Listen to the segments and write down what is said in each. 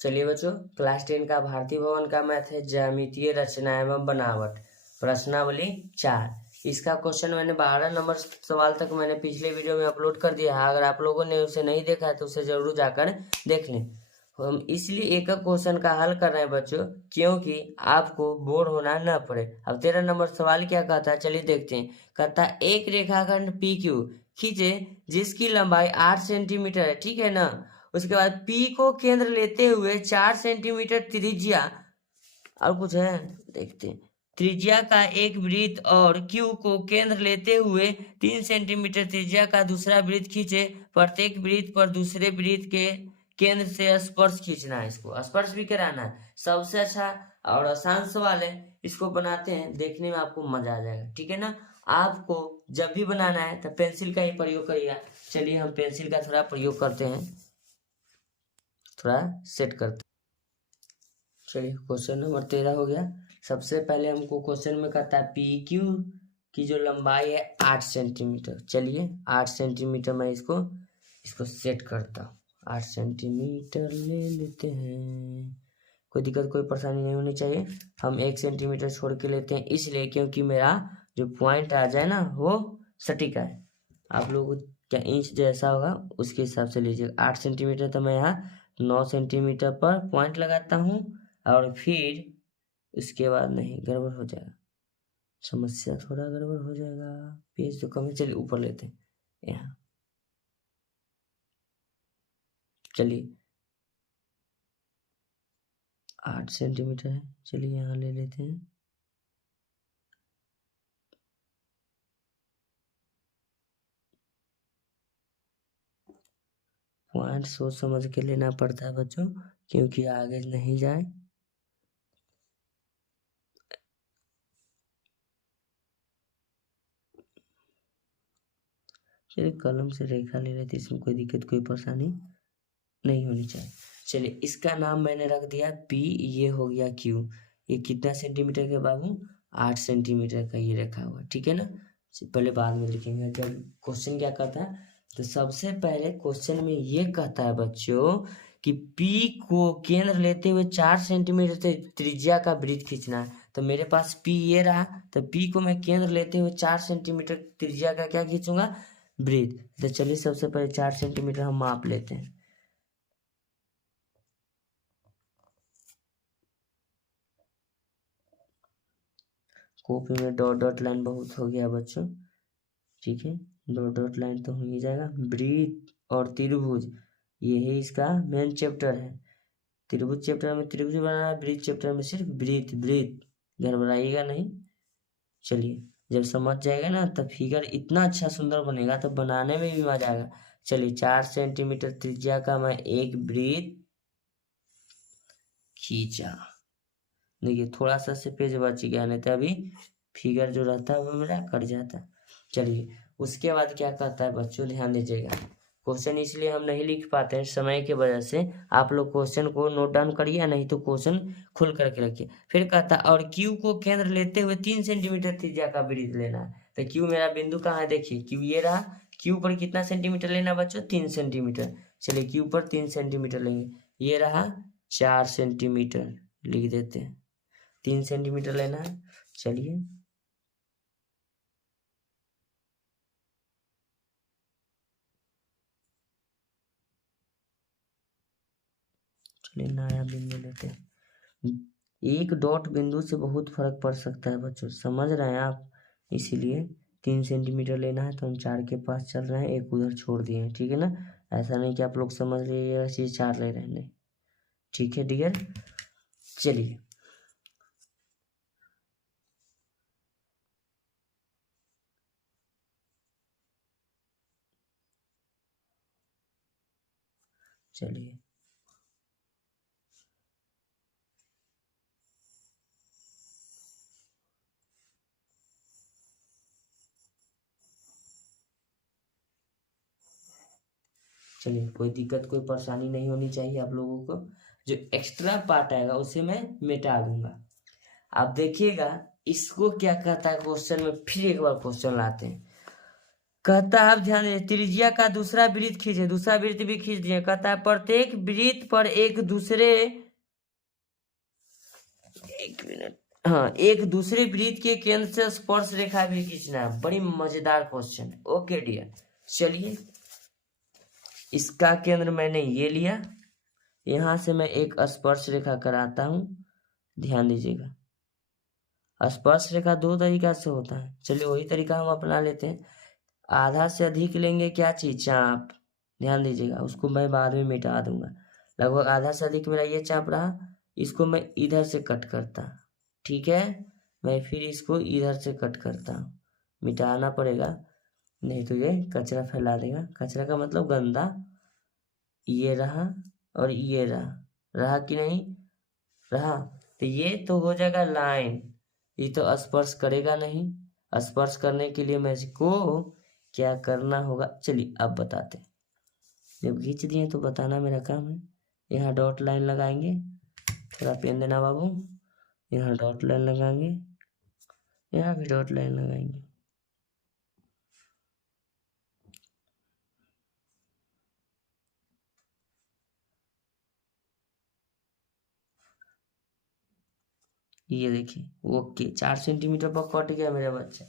चलिए बच्चों, क्लास 10 का भारतीय भवन का मैथ है ज्यामितीय रचना एवं बनावट, प्रश्नावली 4। इसका क्वेश्चन मैंने 12 नंबर सवाल तक मैंने पिछले वीडियो में अपलोड कर दिया है। अगर आप लोगों ने उसे नहीं देखा है तो उसे जरूर जाकर देख लें। हम इसलिए एक क्वेश्चन का हल कर रहे हैं बच्चों, क्योंकि आपको बोर होना न पड़े। अब 13 नंबर सवाल क्या कहता है, चलिए देखते हैं। कहता है एक रेखाखंड पी क्यू खींचे जिसकी लंबाई 8 सेंटीमीटर है, ठीक है ना। उसके बाद P को केंद्र लेते हुए 4 सेंटीमीटर त्रिज्या, और कुछ है देखते हैं, त्रिज्या का एक वृत्त और Q को केंद्र लेते हुए 3 सेंटीमीटर त्रिज्या का दूसरा वृत्त खींचे। प्रत्येक वृत्त पर दूसरे वृत्त के केंद्र से स्पर्श खींचना है, इसको स्पर्श भी कराना है। सबसे अच्छा और आसान सवाल है, इसको बनाते हैं, देखने में आपको मजा आ जाएगा, ठीक है ना। आपको जब भी बनाना है तो पेंसिल का ही प्रयोग करिएगा। चलिए हम पेंसिल का थोड़ा प्रयोग करते हैं, थोड़ा सेट करते। चलिए क्वेश्चन नंबर 13 हो गया। सबसे पहले हमको क्वेश्चन में कहता है पी क्यू की जो लंबाई है 8 सेंटीमीटर। चलिए 8 सेंटीमीटर मैं इसको सेट करता हूँ। 8 सेंटीमीटर ले लेते हैं, कोई दिक्कत कोई परेशानी नहीं होनी चाहिए। हम 1 सेंटीमीटर छोड़ के लेते हैं, इसलिए क्योंकि मेरा जो पॉइंट आ जाए ना वो सटीक आए। आप लोग क्या इंच जैसा होगा उसके हिसाब से लीजिएगा। 8 सेंटीमीटर तो मैं यहाँ 9 सेंटीमीटर पर पॉइंट लगाता हूँ, और फिर उसके बाद नहीं गड़बड़ हो जाएगा, समस्या थोड़ा गड़बड़ हो जाएगा। पेज तो कम है, चलिए ऊपर लेते हैं यहाँ। चलिए 8 सेंटीमीटर है, चलिए यहाँ ले लेते हैं। पॉइंट सोच समझ के लेना पड़ता है बच्चों, क्योंकि आगे नहीं जाए। चलिए कलम से रेखा ले लेते, इसमें कोई दिक्कत कोई परेशानी नहीं होनी चाहिए। चलिए इसका नाम मैंने रख दिया P, ये हो गया Q। ये कितना सेंटीमीटर के बाबू, 8 सेंटीमीटर का ये रखा हुआ, ठीक है ना। पहले बाद में लिखेंगे। जब क्वेश्चन क्या कहता है, तो सबसे पहले क्वेश्चन में ये कहता है बच्चों कि P को केंद्र लेते हुए 4 सेंटीमीटर त्रिज्या का वृत्त खींचना है। तो मेरे पास P ये रहा, तो P को मैं केंद्र लेते हुए 4 सेंटीमीटर त्रिज्या का क्या खींचूंगा, वृत्त। तो चलिए सबसे पहले 4 सेंटीमीटर हम माप लेते हैं। कॉपी में डॉट डॉट लाइन बहुत हो गया बच्चों, ठीक है, डॉट डॉट लाइन तो हो ही जाएगा। वृत्त और त्रिभुज, यही इसका मेन चैप्टर है। त्रिभुज चैप्टर में त्रिभुज बनाना है, वृत्त चैप्टर में सिर्फ वृत्त वृत्त, घबराइएगा नहीं। चलिए जब समझ जाएगा ना तब फिगर इतना अच्छा सुंदर बनेगा, तब बनाने में भी मजा आएगा। चलिए 4 सेंटीमीटर त्रिज्या का मैं एक वृत्त खींचा। देखिए थोड़ा सा से पेज बच गया, नहीं तो अभी फिगर जो रहता है वो मेरा कट जाता है। चलिए उसके बाद क्या कहता है बच्चों, ध्यान दीजिएगा। क्वेश्चन इसलिए हम नहीं लिख पाते हैं समय की वजह से, आप लोग क्वेश्चन को नोट डाउन करिए, नहीं तो क्वेश्चन खुल करके रखिए। फिर कहता है और क्यू को केंद्र लेते हुए 3 सेंटीमीटर त्रिज्या का वृत्त लेना है। तो क्यू मेरा बिंदु कहाँ है, देखिए क्यू ये रहा। क्यू पर कितना सेंटीमीटर लेना बच्चों, 3 सेंटीमीटर। चलिए क्यू पर 3 सेंटीमीटर लेंगे, ये रहा 4 सेंटीमीटर, लिख देते हैं। 3 सेंटीमीटर लेना है। चलिए नया बिंदु लेते हैं। एक डॉट बिंदु से बहुत फर्क पड़ सकता है बच्चों, समझ रहे हैं आप। इसीलिए 3 सेंटीमीटर लेना है, तो हम 4 के पास चल रहे हैं, एक उधर छोड़ दिए हैं, ठीक है ना। ऐसा नहीं कि आप लोग समझ लीजिए चीज 4 ले रहे हैं, नहीं, ठीक है डियर। चलिए चलिए चलिए कोई दिक्कत कोई परेशानी नहीं होनी चाहिए आप लोगों को। जो एक्स्ट्रा पार्ट आएगा उसे मैं मिटा दूंगा। आप देखिएगा इसको क्या कहता है क्वेश्चन में, फिर एक बार क्वेश्चन लाते हैं। कहता है, अब ध्यान दीजिए, त्रिज्या का दूसरा वृत्त खींचे, दूसरा वृत्त भी खींच दिए। कहता है प्रत्येक वृत्त पर एक मिनट, हाँ, एक दूसरे वृत्त के केंद्र से स्पर्श रेखा भी खींचना है। बड़ी मजेदार क्वेश्चन है। ओके डियर, चलिए इसका केंद्र मैंने ये लिया, यहां से मैं एक स्पर्श रेखा कराता हूं। ध्यान दीजिएगा, स्पर्श रेखा दो तरीका से होता है, चलिए वही तरीका हम अपना लेते हैं। आधा से अधिक लेंगे क्या चीज, चाप। ध्यान दीजिएगा, उसको मैं बाद में मिटा दूंगा। लगभग आधा से अधिक मेरा ये चाप रहा, इसको मैं इधर से कट करता, ठीक है। मैं फिर इसको इधर से कट करता हूँ, मिटाना पड़ेगा नहीं तो ये कचरा फैला देगा। कचरा का मतलब गंदा। ये रहा और ये रहा कि नहीं रहा, तो ये तो हो जाएगा लाइन, ये तो स्पर्श करेगा नहीं। स्पर्श करने के लिए मैं इसको क्या करना होगा, चलिए अब बताते हैं। जब खींच दिए तो बताना मेरा काम है। यहाँ डॉट लाइन लगाएंगे, थोड़ा पेन देना बाबू। यहाँ डॉट लाइन लगाएंगे, यहाँ भी डॉट लाइन लगाएंगे। ये देखिए, ओके, 4 सेंटीमीटर पर कट गया मेरा बच्चा,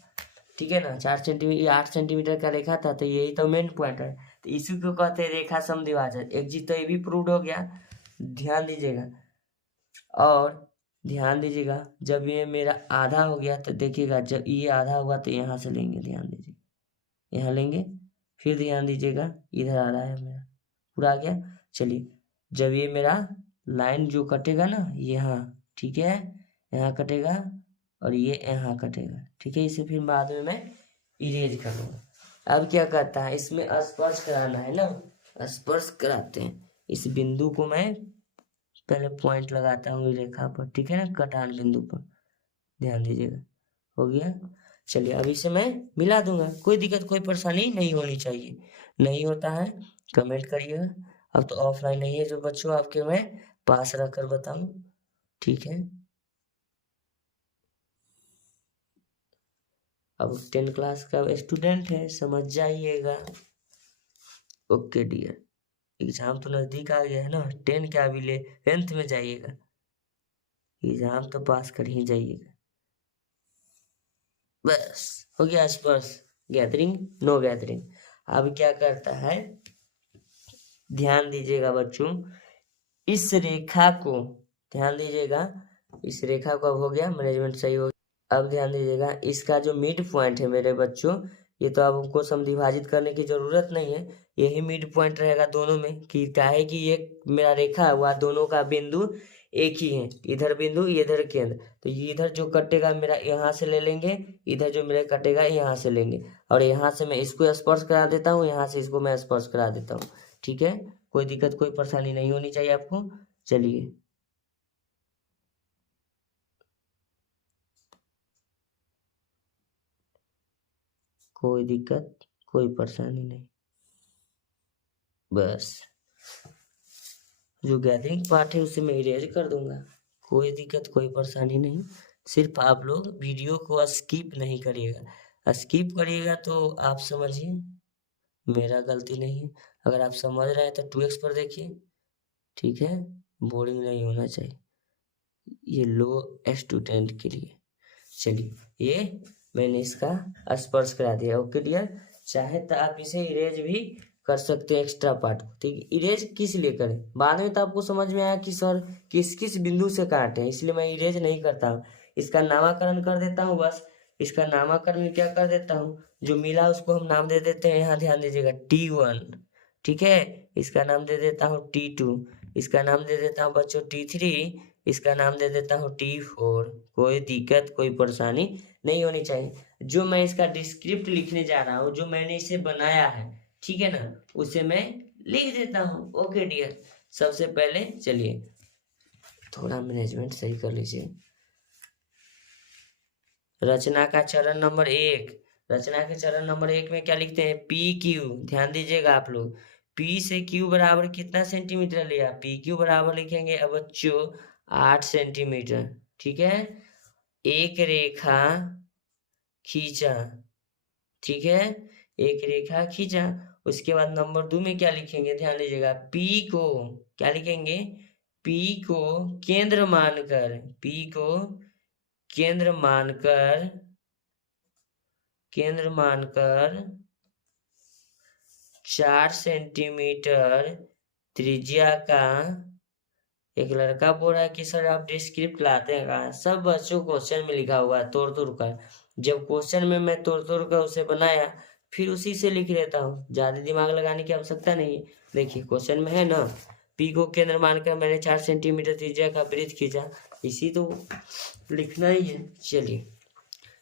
ठीक है ना। 4 सेंटीमीटर, 8 सेंटीमीटर का रेखा था, तो यही तो मेन पॉइंट है। तो इसी को कहते हैं रेखा समद्विभाजक। एक चीज तो ये भी प्रूव हो गया, ध्यान दीजिएगा। और ध्यान दीजिएगा, जब ये मेरा आधा हो गया तो देखिएगा, जब ये आधा होगा तो यहाँ से लेंगे, ध्यान दीजिए, यहाँ लेंगे। फिर ध्यान दीजिएगा, इधर आ रहा है मेरा, पूरा आ गया। चलिए, जब ये मेरा लाइन जो कटेगा ना यहाँ, ठीक है, यहाँ कटेगा और ये यहाँ कटेगा, ठीक है। इसे फिर बाद में मैं इरेज कर लूँगा। अब क्या करता है, इसमें स्पर्श कराना है ना, स्पर्श कराते हैं। इस बिंदु को मैं पहले पॉइंट लगाता हूँ रेखा पर, ठीक है ना, कटान बिंदु पर। ध्यान दीजिएगा, हो गया। चलिए अब इसे मैं मिला दूंगा, कोई दिक्कत कोई परेशानी नहीं होनी चाहिए। नहीं होता है कमेंट करिएगा। अब तो ऑफलाइन नहीं है जो बच्चों, आपके मैं पास रख कर बताऊं, ठीक है। अब 10 क्लास का स्टूडेंट है, समझ जाइएगा। ओके डियर, एग्जाम तो नजदीक आ गया है ना, 10 क्या भी ले 10th में जाइएगा, एग्जाम तो पास कर ही जाइएगा। बस हो गया स्पर्श, गैदरिंग नो गैदरिंग। अब क्या करता है, ध्यान दीजिएगा बच्चों, इस रेखा को ध्यान दीजिएगा, इस रेखा को अब हो गया मैनेजमेंट सही हो गया। अब ध्यान दीजिएगा, इसका जो मिड पॉइंट है मेरे बच्चों, ये तो अब हमको समद्विभाजित करने की जरूरत नहीं है, यही मिड पॉइंट रहेगा दोनों में। कि क्या है कि ये मेरा रेखा हुआ, दोनों का बिंदु एक ही है, इधर बिंदु इधर केंद्र, तो ये इधर जो कटेगा मेरा यहाँ से ले लेंगे, इधर जो मेरा कटेगा यहाँ से लेंगे, और यहाँ से मैं इसको स्पर्श करा देता हूँ, यहाँ से इसको मैं स्पर्श करा देता हूँ, ठीक है। कोई दिक्कत कोई परेशानी नहीं होनी चाहिए आपको। चलिए कोई दिक्कत कोई परेशानी नहीं, बस जो गैदरिंग पार्ट है उसे मैं इरेज कर दूंगा, कोई दिक्कत कोई परेशानी नहीं। सिर्फ आप लोग वीडियो को स्किप नहीं करिएगा, स्किप करिएगा तो आप समझिए मेरा गलती नहीं है। अगर आप समझ रहे हैं तो 2x पर देखिए, ठीक है, बोरिंग नहीं होना चाहिए, ये लो स्टूडेंट के लिए। चलिए, ये मैंने इसका स्पर्श करा दिया। ओके डियर, चाहे तो आप इसे इरेज भी कर सकते हैं एक्स्ट्रा पार्ट को, ठीक है। इरेज किस लिए करें, बाद में तो आपको समझ में आया कि सर किस किस बिंदु से काटे हैं, इसलिए मैं इरेज नहीं करता हूँ, इसका नामकरण कर देता हूँ। बस इसका नामकरण क्या कर देता हूँ, जो मिला उसको हम नाम दे देते हैं। यहाँ ध्यान दीजिएगा, T1, ठीक है, इसका नाम दे देता हूँ T2, इसका नाम दे देता हूँ बच्चों T3, इसका नाम दे देता हूँ T4। कोई दिक्कत कोई परेशानी नहीं होनी चाहिए। जो मैं इसका डिस्क्रिप्ट लिखने जा रहा हूँ, जो मैंने इसे बनाया है, ठीक है ना, उसे मैं लिख देता हूँ। ओके डियर, सबसे पहले चलिए थोड़ा मैनेजमेंट सही कर लीजिए। रचना का चरण नंबर 1, रचना के चरण नंबर 1 में क्या लिखते हैं, पी क्यू। ध्यान दीजिएगा आप लोग, पी से क्यू बराबर कितना सेंटीमीटर लिया, पी क्यू बराबर लिखेंगे अब बच्चों 8 सेंटीमीटर, ठीक है। एक रेखा खींचा, ठीक है, एक रेखा खींचा। उसके बाद नंबर 2 में क्या लिखेंगे, ध्यान दीजिएगा, पी को क्या लिखेंगे, पी को केंद्र मानकर, पी को केंद्र मानकर 4 सेंटीमीटर त्रिज्या का, एक लड़का बोल रहा है कि सर आप डिस्क्रिप्ट लाते हैं कहाँ, सब बच्चों क्वेश्चन में लिखा हुआ है तोड़ तोड़ कर। जब क्वेश्चन में मैं तोड़ तोड़ कर उसे बनाया फिर उसी से लिख लेता हूँ, ज्यादा दिमाग लगाने की आवश्यकता नहीं है। देखिए क्वेश्चन में है ना, पी को केंद्र मानकर मैंने 4 सेंटीमीटर त्रिज्या का वृत्त खींचा, इसी तो लिखना ही है। चलिए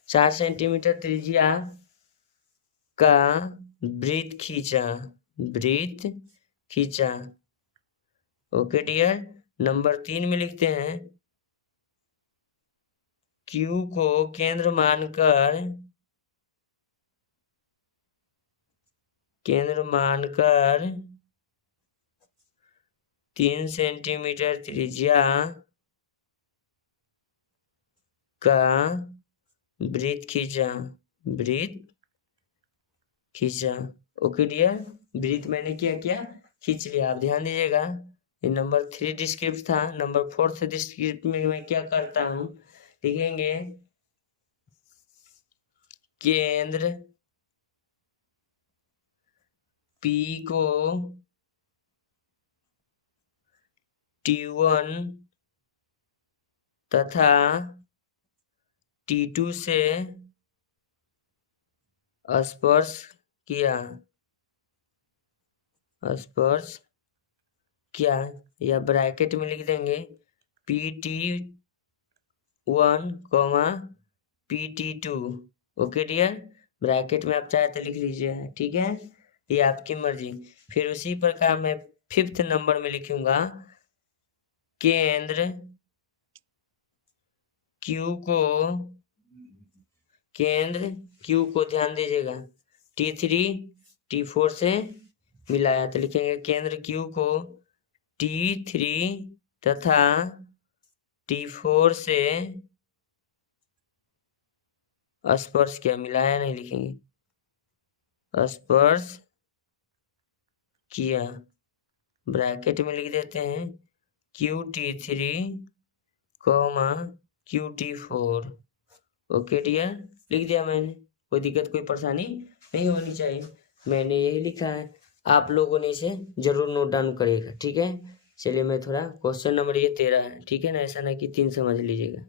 4 सेंटीमीटर त्रिज्या का वृत्त खींचा। ओके डियर, नंबर 3 में लिखते हैं, Q को केंद्र मानकर 3 सेंटीमीटर त्रिज्या का वृत्त खींचा। ओके डियर, वृत्त मैंने क्या किया, खींच लिया। आप ध्यान दीजिएगा, ये नंबर 3 डिस्क्रिप्ट था। नंबर 4 डिस्क्रिप्ट में मैं क्या करता हूँ, लिखेंगे केंद्र P को T1 तथा T2 से स्पर्श किया, या ब्रैकेट में लिख देंगे PT1, PT2। Okay dear, bracket में आप चाहे तो लिख लीजिए, ठीक है, ये आपकी मर्जी। फिर उसी प्रकार मैं 5th नंबर में लिखूंगा, केंद्र Q को ध्यान दीजिएगा T3 T4 से मिलाया, तो लिखेंगे केंद्र Q को T3 तथा T4 से स्पर्श किया, मिलाया नहीं लिखेंगे, स्पर्श किया। ब्रैकेट में लिख देते हैं QT3, QT4। ओके डियर, लिख दिया मैंने, कोई दिक्कत कोई परेशानी नहीं होनी चाहिए, मैंने यही लिखा है, आप लोगों ने इसे जरूर नोट डाउन करिएगा, ठीक है। चलिए मैं थोड़ा, क्वेश्चन नंबर ये 13 है, ठीक है ना, ऐसा ना कि 3 समझ लीजिएगा।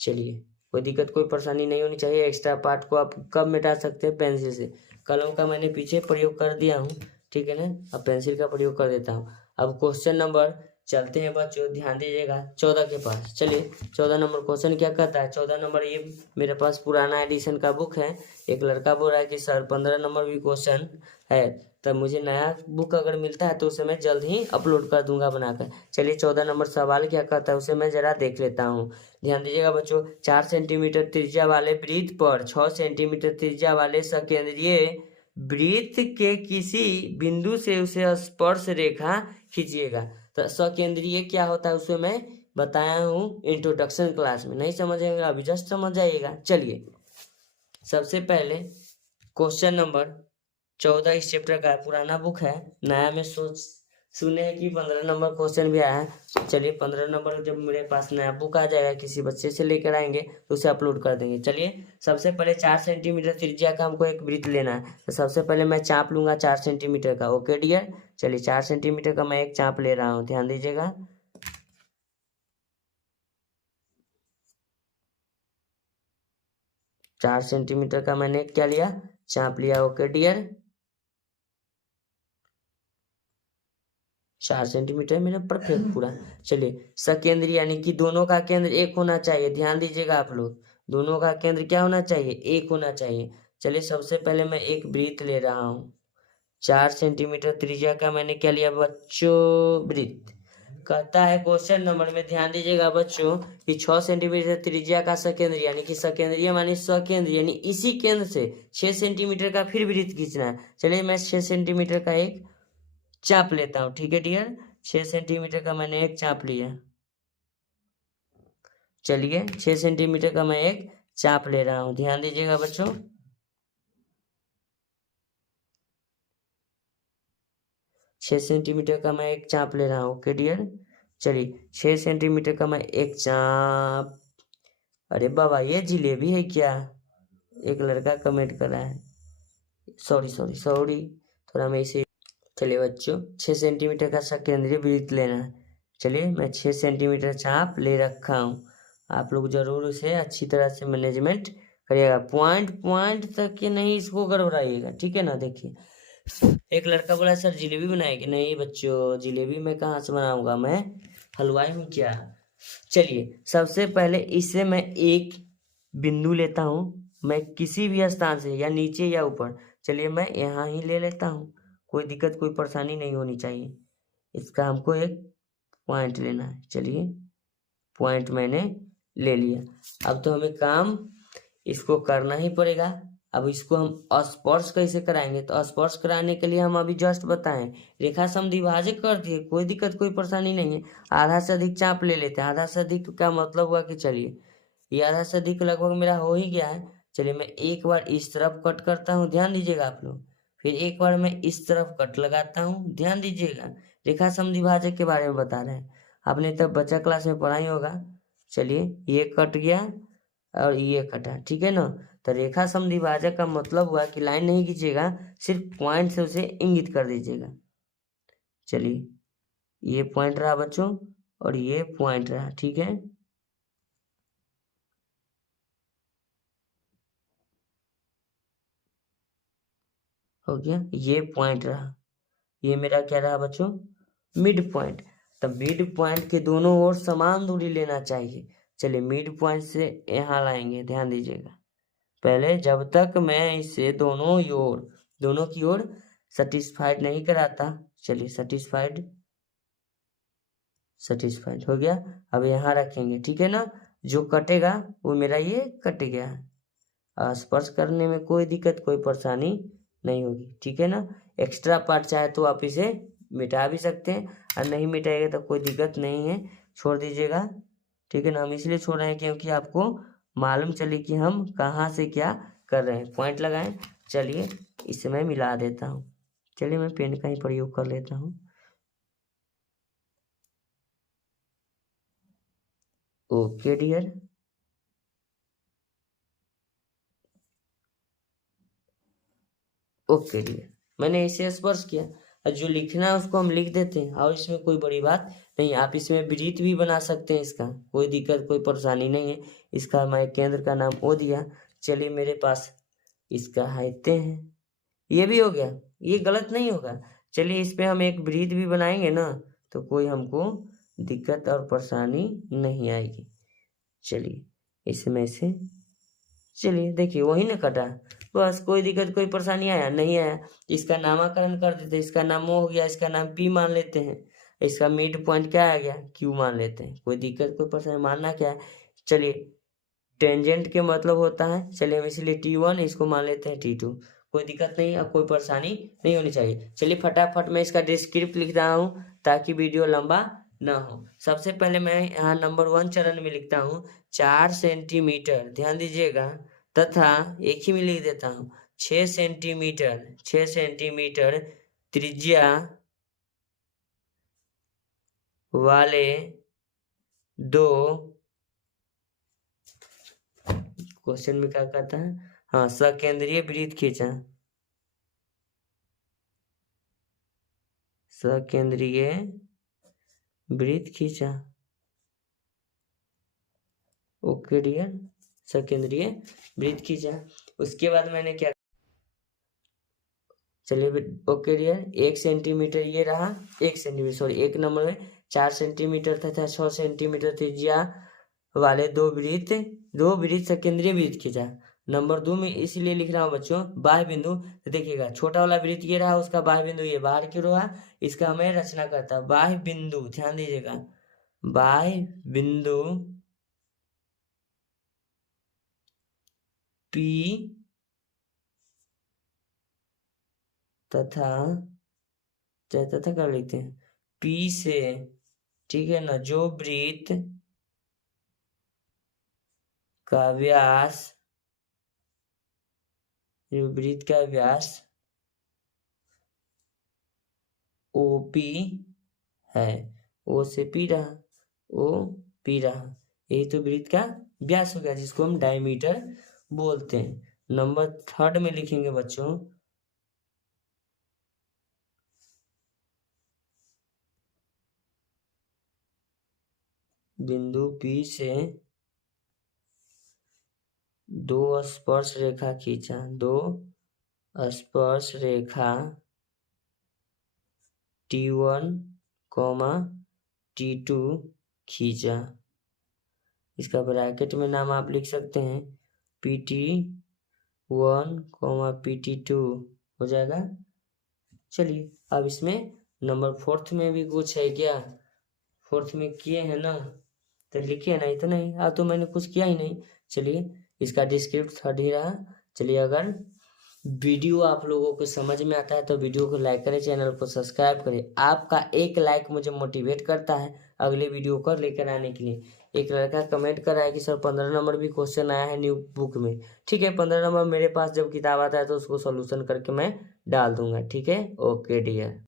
चलिए कोई दिक्कत कोई परेशानी नहीं होनी चाहिए। एक्स्ट्रा पार्ट को आप कब मिटा सकते हैं, पेंसिल से। कलम का मैंने पीछे प्रयोग कर दिया हूँ, ठीक है ना, अब पेंसिल का प्रयोग कर देता हूँ। अब क्वेश्चन नंबर चलते हैं बच्चों, ध्यान दीजिएगा 14 के पास। चलिए 14 नंबर क्वेश्चन क्या कहता है, 14 नंबर, ये मेरे पास पुराना एडिशन का बुक है। एक लड़का बोल रहा है कि सर 15 नंबर भी क्वेश्चन है, तब मुझे नया बुक अगर मिलता है तो उसे मैं जल्द ही अपलोड कर दूंगा बनाकर। चलिए 14 नंबर सवाल क्या कहता है उसे मैं जरा देख लेता हूँ। ध्यान दीजिएगा बच्चों, 4 सेंटीमीटर त्रिज्या वाले वृत्त पर 6 सेंटीमीटर त्रिज्या वाले सकेंद्रीय वृत्त के किसी बिंदु से उसे स्पर्श रेखा खींचिएगा। तो सकेंद्रीय क्या होता है उसे मैं बताया हूँ इंट्रोडक्शन क्लास में, नहीं समझेंगे अभी जस्ट समझ जाइएगा। चलिए सबसे पहले क्वेश्चन नंबर 14 इस चैप्टर का पुराना बुक है, नया में सुने हैं कि 15 नंबर क्वेश्चन भी आया है। चलिए 15 नंबर जब मेरे पास नया बुक आ जाएगा, किसी बच्चे से लेकर आएंगे तो उसे अपलोड कर देंगे। चलिए सबसे पहले 4 सेंटीमीटर त्रिज्या का हमको एक वृत्त लेना है, तो सबसे पहले मैं चाप लूंगा 4 सेंटीमीटर का। ओके डियर, चलिए 4 सेंटीमीटर का मैं एक चाप ले रहा हूँ, ध्यान दीजिएगा। चार सेंटीमीटर का मैंने क्या लिया, चाप लिया। ओके डियर, 4 सेंटीमीटर मेरा परफेक्ट पूरा। चलिए सकेंद्र यानी कि दोनों का केंद्र एक होना चाहिए, ध्यान दीजिएगा आप लोग, दोनों का केंद्र क्या होना चाहिए, एक होना चाहिए। चलिए सबसे पहले मैं एक वृत्त ले रहा हूँ, 4 सेंटीमीटर त्रिज्या का मैंने क्या लिया बच्चों, वृत्त। कहता है क्वेश्चन नंबर में, ध्यान दीजिएगा बच्चों, कि 6 सेंटीमीटर त्रिज्या का सकेंद्र यानी कि सकेंद्रीय मानी सकेंद्र यानी इसी केंद्र से 6 सेंटीमीटर का फिर वृत्त खींचना है। चलिए मैं 6 सेंटीमीटर का एक चाप लेता हूँ, ठीक है डियर, 6 सेंटीमीटर का मैंने एक चाप लिया। चलिए 6 सेंटीमीटर का मैं एक चाप ले रहा हूँ, ध्यान दीजिएगा बच्चों। 6 सेंटीमीटर का मैं एक चाप ले रहा हूँ। ओके डियर, चलिए 6 सेंटीमीटर का मैं एक चाप। अरे बाबा ये जिलेबी है क्या? एक लड़का कमेंट कर रहा है, सॉरी सॉरी सॉरी, थोड़ा मैं इसे। चलिए बच्चों 6 सेंटीमीटर का केंद्रीय वृत्त लेना है। चलिए मैं 6 सेंटीमीटर चाप ले रखा हूँ। आप लोग जरूर उसे अच्छी तरह से मैनेजमेंट करिएगा, पॉइंट पॉइंट तक के नहीं इसको गड़बड़ाइएगा, ठीक है ना। देखिए एक लड़का बोला सर जिलेबी बनाएगी, नहीं बच्चों जिलेबी मैं कहाँ से बनाऊंगा, मैं हलवाई हूँ क्या। चलिए सबसे पहले इससे मैं एक बिंदु लेता हूँ, मैं किसी भी स्थान से, या नीचे या ऊपर। चलिए मैं यहाँ ही ले लेता हूँ, कोई दिक्कत कोई परेशानी नहीं होनी चाहिए। इसका हमको एक पॉइंट लेना है। चलिए पॉइंट मैंने ले लिया। अब तो हमें काम इसको करना ही पड़ेगा। अब इसको हम स्पर्श कैसे कराएंगे, तो स्पर्श कराने के लिए हम अभी जस्ट बताएं, रेखा समद्विभाजक कर दिए, कोई दिक्कत कोई परेशानी नहीं है। आधा से अधिक चाप ले लेते हैं। आधा से अधिक का मतलब हुआ कि चलिए ये आधा से अधिक लगभग मेरा हो ही गया है। चलिए मैं एक बार इस तरफ कट करता हूँ, ध्यान दीजिएगा आप लोग। फिर एक बार मैं इस तरफ कट लगाता हूँ, ध्यान दीजिएगा। रेखा समद्विभाजक के बारे में बता रहे हैं, आपने तब बच्चा क्लास में पढ़ा ही होगा। चलिए ये कट गया और ये कटा, ठीक है ना। तो रेखा समद्विभाजक का मतलब हुआ कि लाइन नहीं खींचेगा, सिर्फ पॉइंट से उसे इंगित कर दीजिएगा। चलिए ये पॉइंट रहा बच्चों और ये पॉइंट रहा, ठीक है। हो गया, ये पॉइंट रहा, ये मेरा क्या रहा बच्चों, मिड पॉइंट। तब मिड पॉइंट के दोनों ओर समान दूरी लेना चाहिए। चलिए मिड पॉइंट से यहाँ लाएंगे, ध्यान दीजिएगा। पहले जब तक मैं इसे दोनों की ओर सेटिस्फाइड नहीं कराता, चलिए सेटिस्फाइड हो गया। अब यहाँ रखेंगे, ठीक है ना। जो कटेगा वो मेरा ये कट गया। स्पर्श करने में कोई दिक्कत कोई परेशानी नहीं होगी, ठीक है ना। एक्स्ट्रा पार्ट चाहे तो आप इसे मिटा भी सकते हैं, और नहीं मिटाएगा तो कोई दिक्कत नहीं है, छोड़ दीजिएगा, ठीक है ना। हम इसलिए छोड़ रहे हैं क्योंकि आपको मालूम चले कि हम कहाँ से क्या कर रहे हैं। पॉइंट लगाएं। चलिए इसे मैं मिला देता हूँ। चलिए मैं पेन का ही प्रयोग कर लेता हूँ। ओके डियर, ओके डियर, मैंने इसे स्पर्श किया, और जो लिखना है उसको हम लिख देते हैं, और इसमें कोई बड़ी बात नहीं। आप इसमें वृत्त भी बना सकते हैं, इसका कोई दिक्कत कोई परेशानी नहीं है। इसका मैं केंद्र का नाम ओ दिया। चलिए मेरे पास इसका हाइते हैं, ये भी हो गया, ये गलत नहीं होगा। चलिए इस पे हम एक वृत्त भी बनाएंगे ना, तो कोई हमको दिक्कत और परेशानी नहीं आएगी। चलिए इसमें से, चलिए देखिए वही ना कटा, बस कोई दिक्कत कोई परेशानी आया नहीं आया। इसका नामकरण कर देते, इसका नाम ओ हो गया, इसका नाम पी मान लेते हैं। इसका मिड पॉइंट क्या आ गया, क्यू मान लेते हैं। कोई दिक्कत कोई परेशानी, मानना क्या है। चलिए टेंजेंट के मतलब होता है, चलिए हम इसलिए T1 इसको मान लेते हैं T2। कोई दिक्कत नहीं और कोई परेशानी नहीं होनी चाहिए। चलिए फटाफट मैं इसका डिस्क्रिप्ट लिख रहा हूँ ताकि वीडियो लंबा ना हो। सबसे पहले मैं यहाँ नंबर 1 चरण में लिखता हूँ 4 सेंटीमीटर, ध्यान दीजिएगा, तथा एक ही में लिख देता हूँ 6 सेंटीमीटर त्रिज्या वाले दो, क्वेश्चन में क्या कहता है, हाँ, सकेंद्रीय वृत्त खींचा, सकेंद्रीय वृत्त खींचा। ओके डियर, सकेंद्रीय वृत्त खींचा। उसके बाद मैंने क्या, चलिए ओके डियर, 1 सेंटीमीटर ये रहा, 1 सेंटीमीटर सॉरी, 1 नंबर में 4 सेंटीमीटर तथा 6 सेंटीमीटर त्रिज्या वाले दो वृत्त सकेंद्रीय वृत्त खींचा। नंबर 2 में इसीलिए लिख रहा हूँ बच्चों बाह्य बिंदु। तो देखिएगा छोटा वाला वृत्त ये रहा, उसका बाह्य बिंदु ये बाहर क्यों रहा, इसका मैं रचना करता। बाह्य बिंदु, ध्यान दीजिएगा, बाह्य बिंदु P तथा तथा क्या लिखते हैं, P से, ठीक है ना, जो वृत्त का व्यास, जो वृत्त का व्यास ओ पी है, ओ से पी रहा, ओ पी रहा, यही तो वृत्त का व्यास हो गया जिसको हम डायमीटर बोलते हैं। नंबर 3 में लिखेंगे बच्चों बिंदु P से दो स्पर्श रेखा खींचा, दो स्पर्श रेखा T1, T2 खींचा। इसका ब्रैकेट में नाम आप लिख सकते हैं PT1, PT2 हो जाएगा। चलिए अब इसमें नंबर 4 में भी कुछ है क्या? 4 में किए हैं ना, तो लिखिए नहीं तो नहीं, अब तो मैंने कुछ किया ही नहीं। चलिए इसका डिस्क्रिप्ट 3 ही रहा। चलिए अगर वीडियो आप लोगों को समझ में आता है तो वीडियो को लाइक करें, चैनल को सब्सक्राइब करें। आपका एक लाइक मुझे मोटिवेट करता है अगले वीडियो को लेकर आने के लिए। एक लड़का कमेंट कर रहा है कि सर 15 नंबर भी क्वेश्चन आया है न्यू बुक में। ठीक है, 15 नंबर मेरे पास जब किताब आता है तो उसको सोल्यूशन करके मैं डाल दूंगा। ठीक है, ओके डियर।